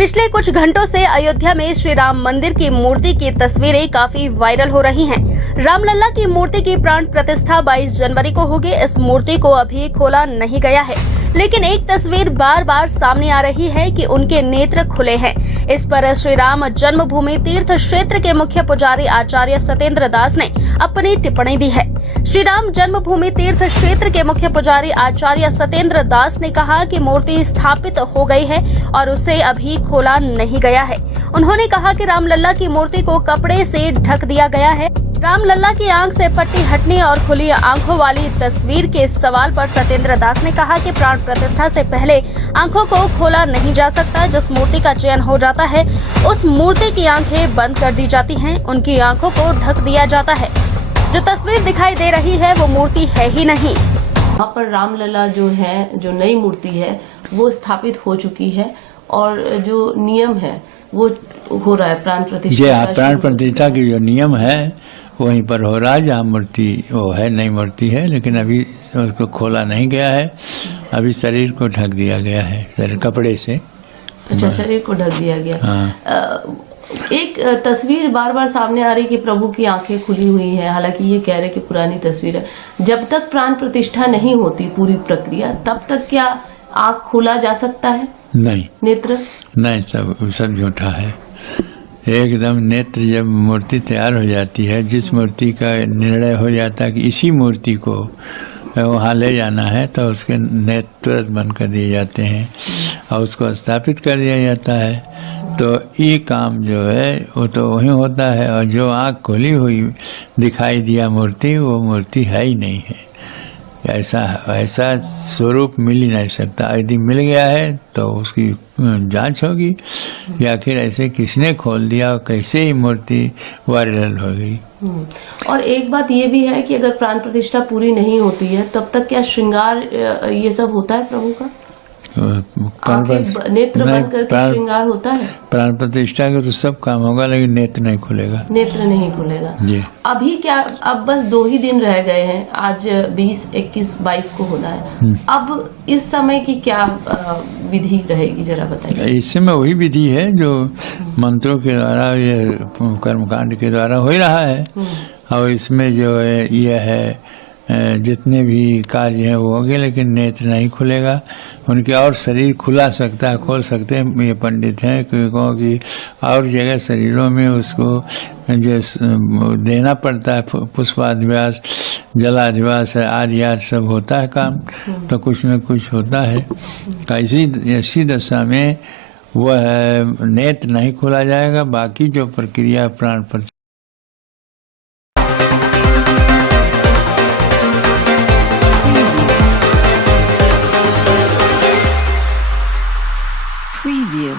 पिछले कुछ घंटों से अयोध्या में श्री राम मंदिर की मूर्ति की तस्वीरें काफी वायरल हो रही हैं। रामलला की मूर्ति की प्राण प्रतिष्ठा 22 जनवरी को होगी। इस मूर्ति को अभी खोला नहीं गया है, लेकिन एक तस्वीर बार बार सामने आ रही है कि उनके नेत्र खुले हैं। इस पर श्री राम जन्मभूमि तीर्थ क्षेत्र के मुख्य पुजारी आचार्य सत्येंद्र दास ने अपनी टिप्पणी दी है। श्री राम जन्मभूमि तीर्थ क्षेत्र के मुख्य पुजारी आचार्य सत्येंद्र दास ने कहा कि मूर्ति स्थापित हो गई है और उसे अभी खोला नहीं गया है। उन्होंने कहा कि रामलला की मूर्ति को कपड़े से ढक दिया गया है। रामलला की आंख से पट्टी हटने और खुली आंखों वाली तस्वीर के सवाल पर सत्येंद्र दास ने कहा कि प्राण प्रतिष्ठा से पहले आंखों को खोला नहीं जा सकता। जिस मूर्ति का चयन हो जाता है उस मूर्ति की आंखें बंद कर दी जाती हैं, उनकी आंखों को ढक दिया जाता है। जो तस्वीर दिखाई दे रही है वो मूर्ति है ही नहीं। वहाँ पर रामलला जो है, जो नई मूर्ति है वो स्थापित हो चुकी है और जो नियम है वो हो रहा है प्राण प्रतिष्ठा। प्राण प्रतिष्ठा की जो नियम है वहीं पर हो रहा है, जहाँ मूर्ति वो है, नई मूर्ति है, लेकिन अभी उसको खोला नहीं गया है। अभी शरीर को ढक दिया गया है, शरीर कपड़े से। अच्छा, शरीर को ढक दिया गया। हाँ। एक तस्वीर बार बार सामने आ रही कि प्रभु की आंखें खुली हुई है। हालांकि ये कह रहे कि पुरानी तस्वीर है। जब तक प्राण प्रतिष्ठा नहीं होती पूरी प्रक्रिया, तब तक क्या आंख खोला जा सकता है? नहीं, नेत्र नहीं, सब झूठा है एकदम। नेत्र जब मूर्ति तैयार हो जाती है, जिस मूर्ति का निर्णय हो जाता है कि इसी मूर्ति को वहाँ ले जाना है, तो उसके नेत्र तुरंत बंद कर दिए जाते हैं और उसको स्थापित कर दिया जाता है। तो ये काम जो है वो तो वही होता है, और जो आँख खुली हुई दिखाई दिया मूर्ति, वो मूर्ति है ही नहीं है। ऐसा स्वरूप मिल ही नहीं सकता। यदि मिल गया है तो उसकी जांच होगी कि आखिर ऐसे किसने खोल दिया, कैसे ही मूर्ति वायरल हो गई। और एक बात ये भी है कि अगर प्राण प्रतिष्ठा पूरी नहीं होती है तब तक क्या श्रृंगार ये सब होता है प्रभु का? नेत्र बंद करके श्रृंगार होता है? प्राण प्रतिष्ठा के तो सब काम होगा, लेकिन नेत्र नहीं खुलेगा। नेत्र नहीं खुलेगा जी। अभी क्या, अब बस 2 ही दिन रह गए हैं। आज 20, 21, 22 को होना है। अब इस समय की क्या विधि रहेगी, जरा बताइए। इस समय वही विधि है जो मंत्रों के द्वारा, ये कर्मकांड के द्वारा हो ही रहा है। और इसमें जो है यह है, जितने भी कार्य हैं वो होंगे, लेकिन नेत्र नहीं खुलेगा। उनके और शरीर खुला सकता है, खोल सकते हैं ये पंडित हैं, क्योंकि और जगह शरीरों में उसको जो देना पड़ता है, पुष्पाधिवास, जलाधिवास आदि सब होता है काम, तो कुछ न कुछ होता है। तो इसी दशा में वह नेत्र नहीं खोला जाएगा। बाकी जो प्रक्रिया प्राण पर Preview.